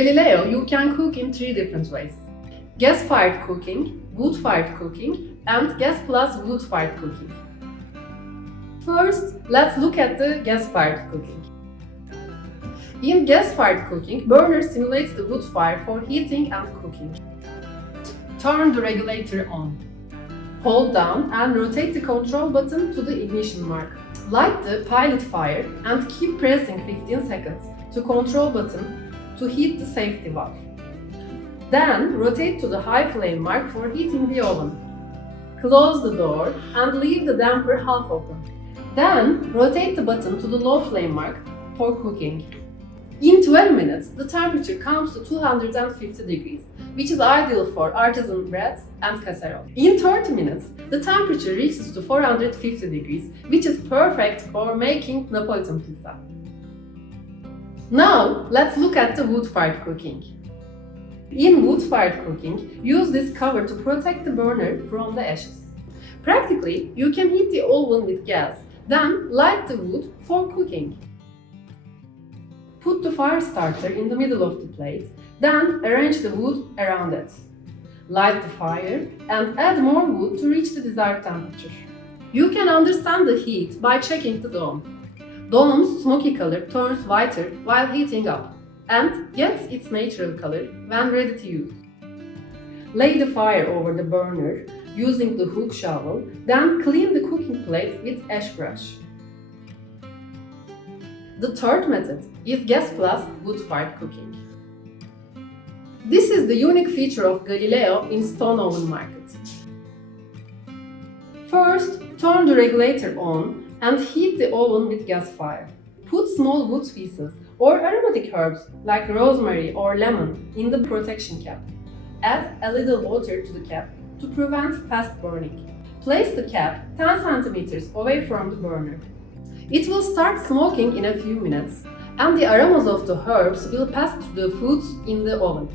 Galileo you can cook in 3 different ways: gas-fired cooking, wood-fired cooking, and gas+wood-fired cooking. First, let's look at the gas-fired cooking. In gas-fired cooking, burner simulates the wood fire for heating and cooking. Turn the regulator on. Hold down and rotate the control button to the ignition mark. Light the pilot fire and keep pressing 15 seconds to control button to heat the safety valve. Then rotate to the high flame mark for heating the oven. Close the door and leave the damper half open. Then rotate the button to the low flame mark for cooking. In 12 minutes, the temperature comes to 250 degrees, which is ideal for artisan breads and casseroles. In 30 minutes, the temperature reaches to 450 degrees, which is perfect for making Neapolitan pizza. Now, let's look at the wood-fired cooking. In wood-fired cooking, use this cover to protect the burner from the ashes. Practically, you can heat the oven with gas, then light the wood for cooking. Put the fire starter in the middle of the plate, then arrange the wood around it. Light the fire and add more wood to reach the desired temperature. You can understand the heat by checking the dome. Dome's smoky color turns whiter while heating up and gets its natural color when ready to use. Lay the fire over the burner using the hook shovel, then clean the cooking plate with ash brush. The third method is gas+wood-fired cooking. This is the unique feature of Galileo in stone oven market. First, turn the regulator on and heat the oven with gas fire. Put small wood pieces or aromatic herbs like rosemary or lemon in the protection cap. Add a little water to the cap to prevent fast burning. Place the cap 10 cm away from the burner. It will start smoking in a few minutes, and the aromas of the herbs will pass to the foods in the oven.